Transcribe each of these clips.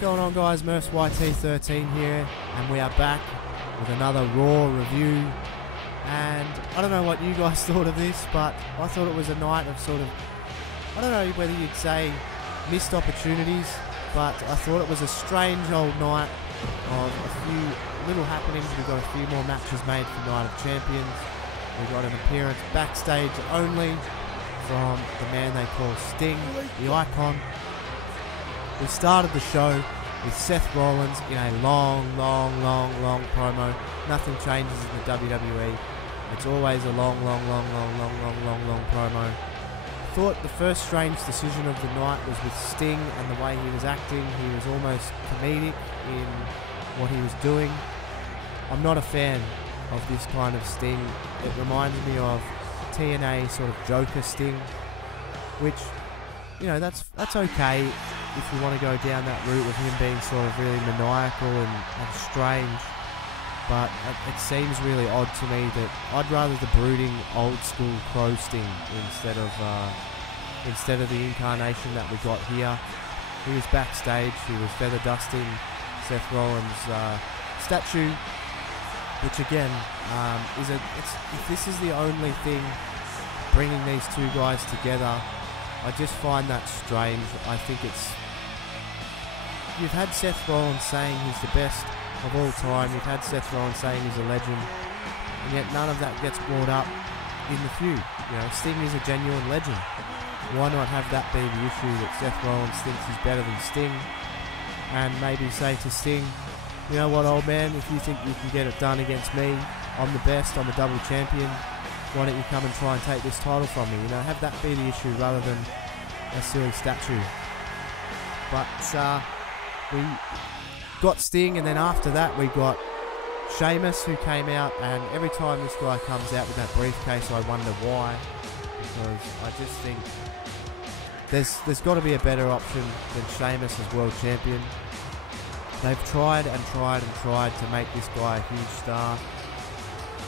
going on, guys? Murph's YT13 here, and we are back with another Raw review. And I don't know what you guys thought of this, but I thought it was a night of sort of, I don't know whether you'd say missed opportunities, but I thought it was a strange old night of a few little happenings. We got a few more matches made for Night of Champions. We got an appearance backstage only from the man they call Sting, the Icon. We started the show with Seth Rollins in a long promo. Nothing changes in the WWE. It's always a long promo. Thought the first strange decision of the night was with Sting and the way he was acting. He was almost comedic in what he was doing. I'm not a fan of this kind of Sting. It reminds me of TNA sort of Joker Sting, which, you know, that's okay if you want to go down that route of him being sort of really maniacal and strange. But it seems really odd to me that I'd rather the brooding old school Crow Sting instead of the incarnation that we got here. He was backstage. He was feather dusting Seth Rollins' statue, which again if this is the only thing bringing these two guys together, I just find that strange. I think you've had Seth Rollins saying he's the best of all time. You've had Seth Rollins saying he's a legend, and yet none of that gets brought up in the feud. You know, Sting is a genuine legend. Why not have that be the issue, that Seth Rollins thinks he's better than Sting, and maybe say to Sting, you know what, old man, if you think you can get it done against me, I'm the best, I'm a double champion, why don't you come and try and take this title from me? You know, have that be the issue rather than a silly statue. But we got Sting, and then after that we got Sheamus, who came out, and every time this guy comes out with that briefcase I wonder why, because I just think there's got to be a better option than Sheamus as world champion. They've tried to make this guy a huge star.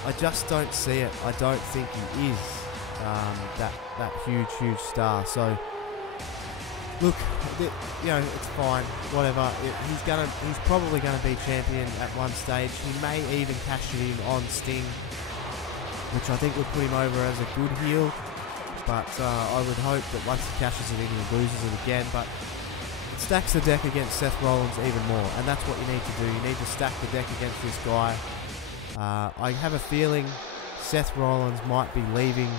I just don't see it. I don't think he is that huge star. So look, you know, it's fine, whatever. He's probably gonna be champion at one stage. He may even cash it in on Sting, which I think would put him over as a good heel. But I would hope that once he cashes it in, he loses it again. But it stacks the deck against Seth Rollins even more, and that's what you need to do. You need to stack the deck against this guy. I have a feeling Seth Rollins might be leaving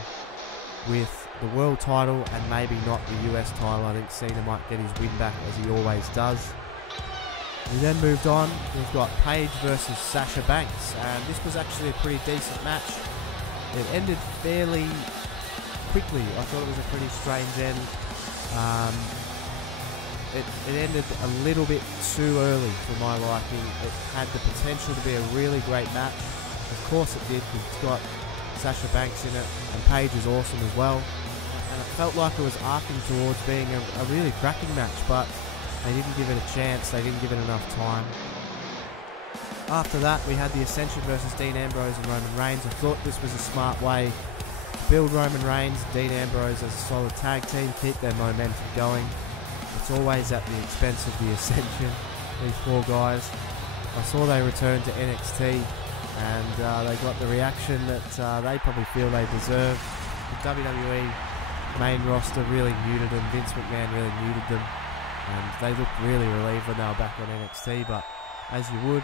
with the world title and maybe not the US title. I think Cena might get his win back, as he always does. We then moved on. We've got Paige versus Sasha Banks, and this was actually a pretty decent match. It ended fairly quickly. I thought it was a pretty strange end. It ended a little bit too early for my liking. It had the potential to be a really great match. Of course it did, because it's got Sasha Banks in it, and Paige is awesome as well. And it felt like it was arcing towards being a really cracking match, but they didn't give it a chance. They didn't give it enough time. After that, we had the Ascension versus Dean Ambrose and Roman Reigns. I thought this was a smart way to build Roman Reigns and Dean Ambrose as a solid tag team, keep their momentum going. It's always at the expense of the Ascension, these four guys. I saw they returned to NXT, and they got the reaction that they probably feel they deserve. The WWE main roster really muted them. Vince McMahon really muted them, and they looked really relieved when they were back on NXT, but as you would.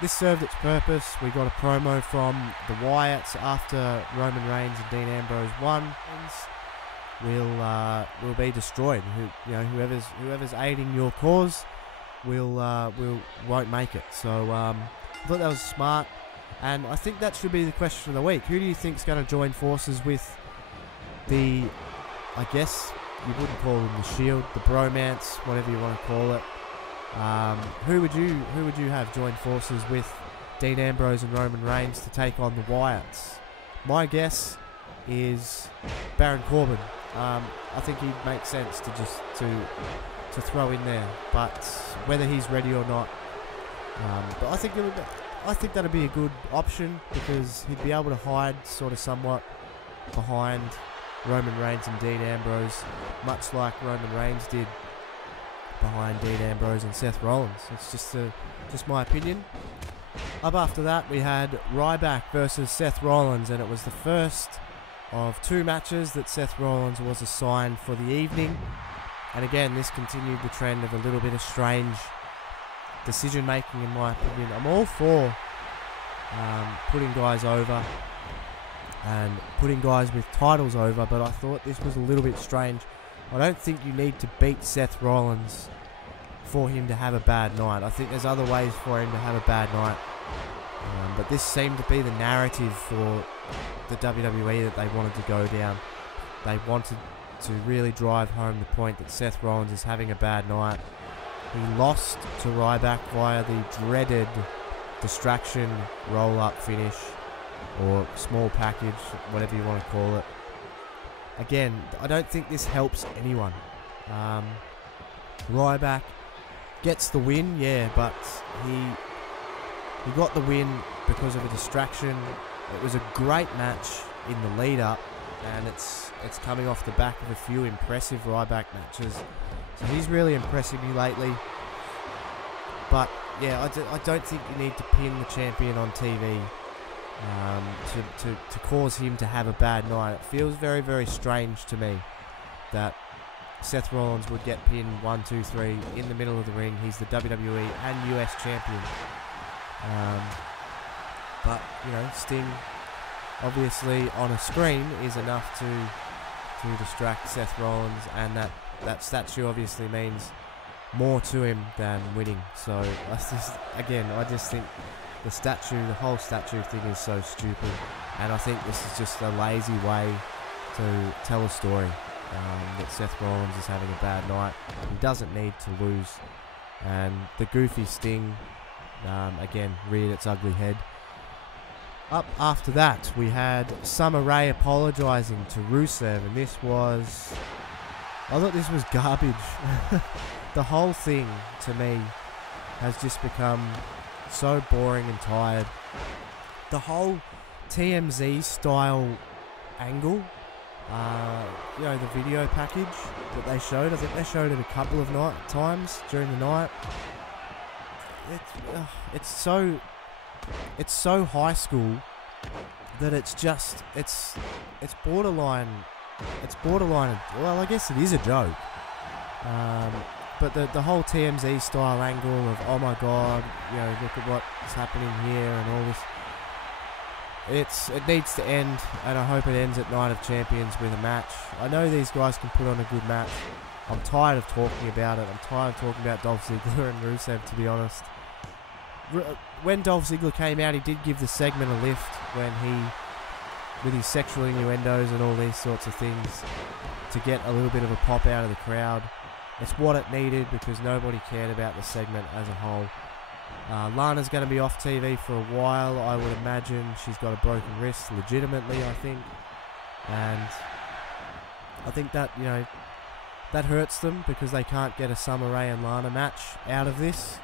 This served its purpose. We got a promo from the Wyatts after Roman Reigns and Dean Ambrose won. Will be destroyed. Whoever's aiding your cause won't make it. So I thought that was smart, and I think that should be the question of the week. Who do you think is going to join forces with the, I guess you wouldn't call them the Shield, the bromance, whatever you want to call it? Who would you have join forces with Dean Ambrose and Roman Reigns to take on the Wyatts? My guess is Baron Corbin. I think he'd make sense to throw in there, but whether he's ready or not, but I think that'd be a good option, because he'd be able to hide sort of somewhat behind Roman Reigns and Dean Ambrose, much like Roman Reigns did behind Dean Ambrose and Seth Rollins. It's just my opinion. Up after that, we had Ryback versus Seth Rollins, and it was the first of 2 matches that Seth Rollins was assigned for the evening. And again, this continued the trend of a little bit of strange decision making, in my opinion. I'm all for putting guys over and putting guys with titles over, but I thought this was a little bit strange. I don't think you need to beat Seth Rollins for him to have a bad night. I think there's other ways for him to have a bad night. But this seemed to be the narrative for the WWE that they wanted to go down. They wanted to really drive home the point that Seth Rollins is having a bad night. He lost to Ryback via the dreaded distraction roll-up finish, or small package, whatever you want to call it. Again, I don't think this helps anyone. Ryback gets the win, yeah, but he got the win because of a distraction. It was a great match in the lead-up, and it's coming off the back of a few impressive Ryback matches. So he's really impressing me lately. But yeah, I don't think you need to pin the champion on TV to cause him to have a bad night. It feels very, very strange to me that Seth Rollins would get pinned 1, 2, 3 in the middle of the ring. He's the WWE and US champion. But, you know, Sting obviously on a screen is enough to distract Seth Rollins, and that statue obviously means more to him than winning. So I just think the whole statue thing is so stupid, and I think this is just a lazy way to tell a story that Seth Rollins is having a bad night. He doesn't need to lose, and the goofy Sting again reared its ugly head. Up after that, we had Summer Rae apologising to Rusev, and I thought this was garbage. The whole thing, to me, has just become so boring and tired. The whole TMZ style angle, you know, the video package that they showed, I think they showed it a couple of times during the night. It's so high school that it's borderline. Well, I guess it is a joke. But the whole TMZ style angle of, oh my god, you know, look at what's happening here and all this. It needs to end, and I hope it ends at Night of Champions with a match. I know these guys can put on a good match. I'm tired of talking about it. I'm tired of talking about Dolph Ziggler and Rusev, to be honest. When Dolph Ziggler came out, he did give the segment a lift with his sexual innuendos and all these sorts of things, to get a little bit of a pop out of the crowd. It's what it needed, because nobody cared about the segment as a whole. Lana's going to be off TV for a while, I would imagine. She's got a broken wrist, legitimately, I think. And I think that, you know, that hurts them, because they can't get a Summer Rae and Lana match out of this,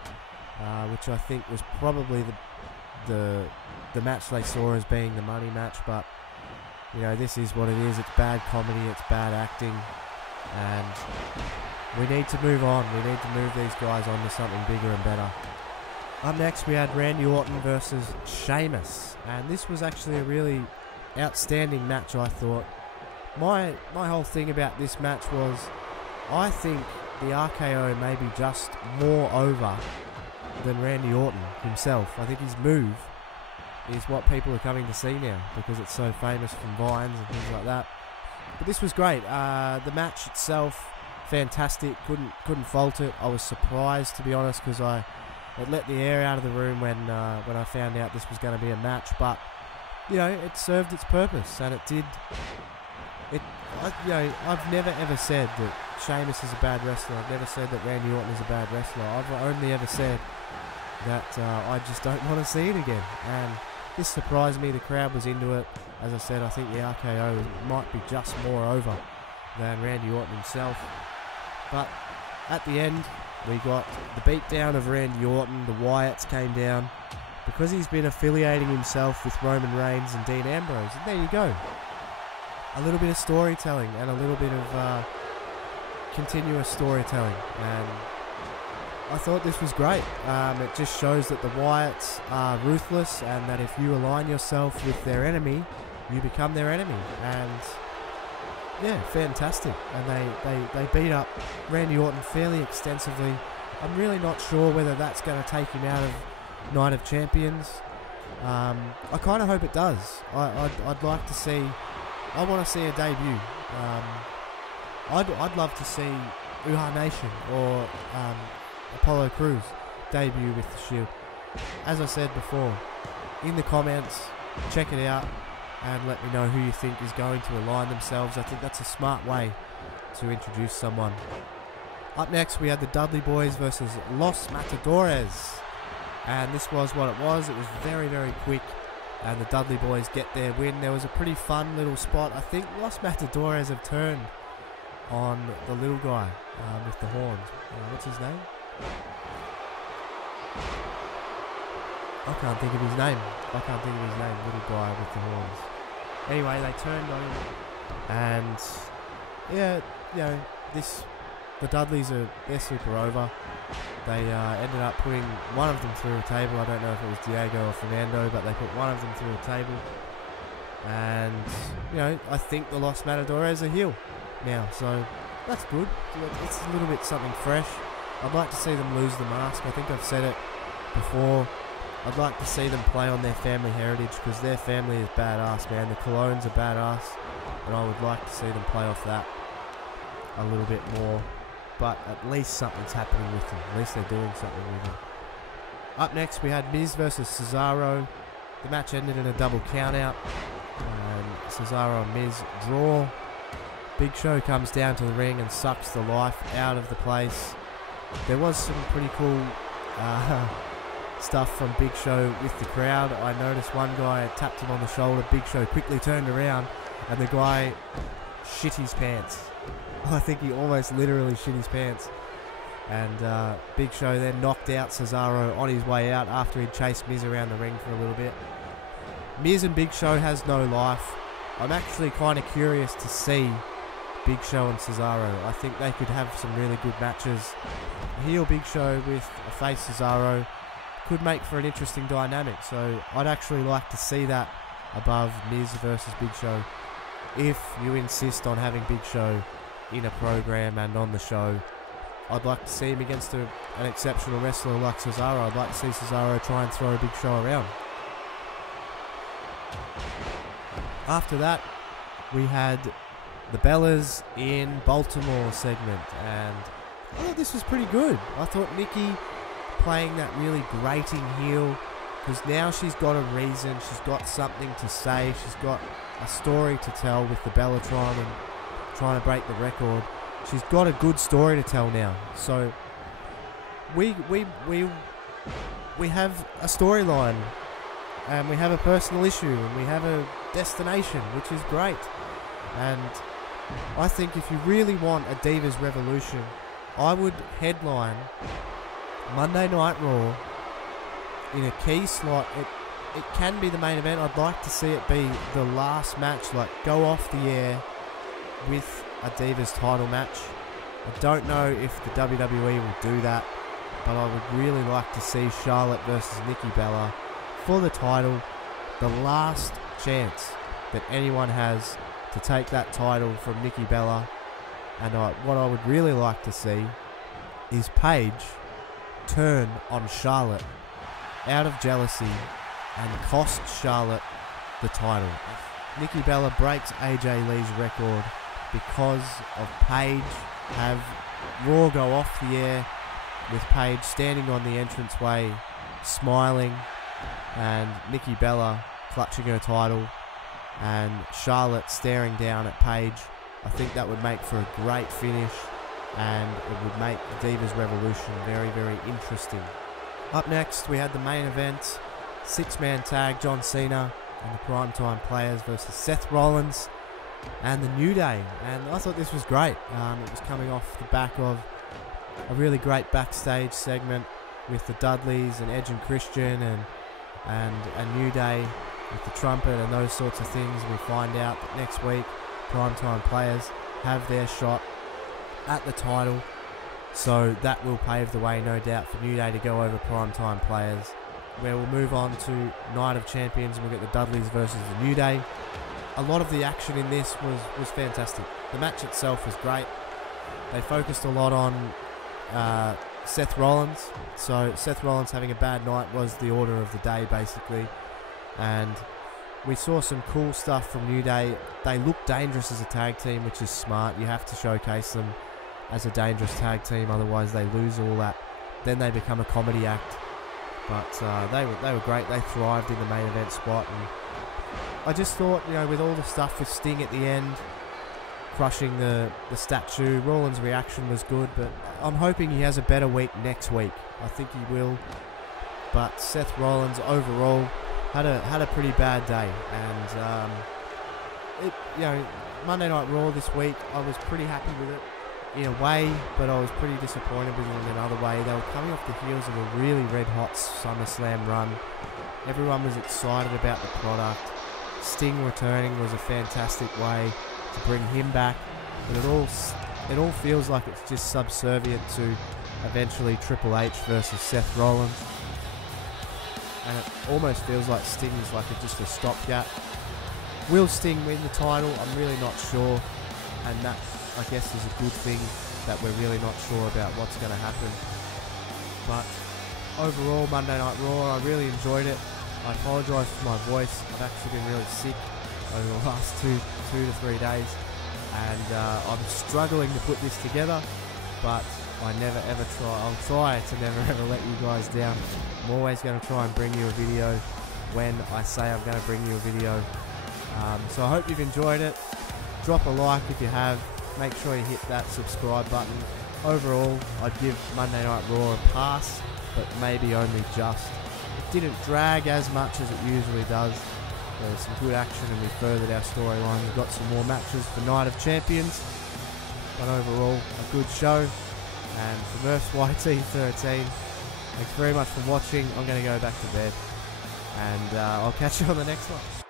which I think was probably the match they saw as being the money match. But, you know, this is what it is. It's bad comedy, it's bad acting, and we need to move on. We need to move these guys on to something bigger and better. Up next, we had Randy Orton versus Sheamus, and this was actually a really outstanding match, I thought. My whole thing about this match was, I think the RKO may be just more over than Randy Orton himself. I think his move is what people are coming to see now, because it's so famous from Vines and things like that. But this was great. The match itself, fantastic. Couldn't fault it. I was surprised, to be honest, because it let the air out of the room when I found out this was going to be a match. But, you know, it served its purpose, and it did. You know, I've never ever said that Sheamus is a bad wrestler. I've never said that Randy Orton is a bad wrestler. I've only ever said that I just don't want to see it again. And this surprised me. The crowd was into it. As I said, I think the RKO might be just more over than Randy Orton himself. But at the end, we got the beatdown of Randy Orton. The Wyatts came down because he's been affiliating himself with Roman Reigns and Dean Ambrose. And there you go. A little bit of storytelling and a little bit of continuous storytelling. And I thought this was great. It just shows that the Wyatts are ruthless, and that if you align yourself with their enemy, you become their enemy. And yeah, fantastic. And they beat up Randy Orton fairly extensively. I'm really not sure whether that's going to take him out of Night of Champions. I kind of hope it does. I'd like to see. I want to see a debut. I'd love to see Uhaa Nation or Apollo Crews debut with the Shield. As I said before, in the comments, check it out and let me know who you think is going to align themselves. I think that's a smart way to introduce someone. Up next, we had the Dudley Boys versus Los Matadores. And this was what it was. It was very, very quick. And the Dudley Boys get their win. There was a pretty fun little spot. I think Los Matadores have turned on the little guy with the horns. What's his name? I can't think of his name. Little guy with the horns. Anyway, they turned on him. And yeah, you know, the Dudleys they're super over. They ended up putting one of them through a table. I don't know if it was Diego or Fernando, but they put one of them through a table. And, you know, I think the Los Matadores are heel now, so that's good. It's a little bit something fresh. I'd like to see them lose the mask. I think I've said it before. I'd like to see them play on their family heritage, because their family is badass, man. The Colognes are badass, and I would like to see them play off that a little bit more. But at least something's happening with them. At least they're doing something with them. Up next, we had Miz versus Cesaro. The match ended in a double countout. Cesaro and Miz draw. Big Show comes down to the ring and sucks the life out of the place. There was some pretty cool stuff from Big Show with the crowd. I noticed one guy tapped him on the shoulder. Big Show quickly turned around, and the guy shit his pants. I think he almost literally shit his pants. And Big Show then knocked out Cesaro on his way out after he'd chased Miz around the ring for a little bit. Miz and Big Show has no life. I'm actually kind of curious to see Big Show and Cesaro. I think they could have some really good matches. A heel Big Show with a face Cesaro could make for an interesting dynamic. So I'd actually like to see that above Miz versus Big Show. If you insist on having Big Show in a program and on the show, I'd like to see him against an exceptional wrestler like Cesaro. I'd like to see Cesaro try and throw a Big Show around. After that, we had the Bellas in Baltimore segment, and I thought this was pretty good. I thought Nikki playing that really grating heel, because now she's got a reason, she's got something to say, she's got a story to tell with the Bellatron and trying to break the record. She's got a good story to tell now. So we have a storyline, and we have a personal issue, and we have a destination, which is great. And I think if you really want a Divas Revolution, I would headline Monday Night Raw in a key slot. It can be the main event. I'd like to see it be the last match, like go off the air with a Divas title match. I don't know if the WWE will do that, but I would really like to see Charlotte versus Nikki Bella for the title. The last chance that anyone has to take that title from Nikki Bella. And what I would really like to see is Paige turn on Charlotte out of jealousy and cost Charlotte the title. Nikki Bella breaks AJ Lee's record because of Paige. Have Raw go off the air with Paige standing on the entranceway smiling, and Nikki Bella clutching her title and Charlotte staring down at Paige. I think that would make for a great finish, and it would make the Divas Revolution very, very interesting. Up next, we had the main event, six-man tag, John Cena and the Primetime Players versus Seth Rollins and the New Day. And I thought this was great. It was coming off the back of a really great backstage segment with the Dudleys and Edge and Christian and New Day with the trumpet and those sorts of things. We find out that next week Primetime Players have their shot at the title. So that will pave the way, no doubt, for New Day to go over primetime players. Where we'll move on to Night of Champions, and we'll get the Dudleys versus the New Day. A lot of the action in this was fantastic. The match itself was great. They focused a lot on Seth Rollins. So Seth Rollins having a bad night was the order of the day, basically. And we saw some cool stuff from New Day. They look dangerous as a tag team, which is smart. You have to showcase them as a dangerous tag team, otherwise they lose all that. Then they become a comedy act. But they were great. They thrived in the main event spot. And I just thought, you know, with all the stuff with Sting at the end, crushing the statue, Rollins' reaction was good, but I'm hoping he has a better week next week. I think he will. But Seth Rollins overall had a pretty bad day, and you know, Monday Night Raw this week, I was pretty happy with it in a way, but I was pretty disappointed with it in another way. They were coming off the heels of a really red-hot SummerSlam run. Everyone was excited about the product. Sting returning was a fantastic way to bring him back, but it all feels like it's just subservient to eventually Triple H versus Seth Rollins, and it almost feels like Sting is like just a stopgap. Will Sting win the title? I'm really not sure, and that, I guess, is a good thing that we're really not sure about what's going to happen. But overall, Monday Night Raw, I really enjoyed it. I apologise for my voice. I've actually been really sick over the last two to 3 days, and I'm struggling to put this together, but I never ever try. I'll try to never ever let you guys down. I'm always going to try and bring you a video when I say I'm going to bring you a video. So I hope you've enjoyed it. Drop a like if you have. Make sure you hit that subscribe button. Overall, I'd give Monday Night Raw a pass, but maybe only just. It didn't drag as much as it usually does. There was some good action, and we furthered our storyline. We've got some more matches for Night of Champions. But overall, a good show. And from YT13, thanks very much for watching. I'm going to go back to bed, and I'll catch you on the next one.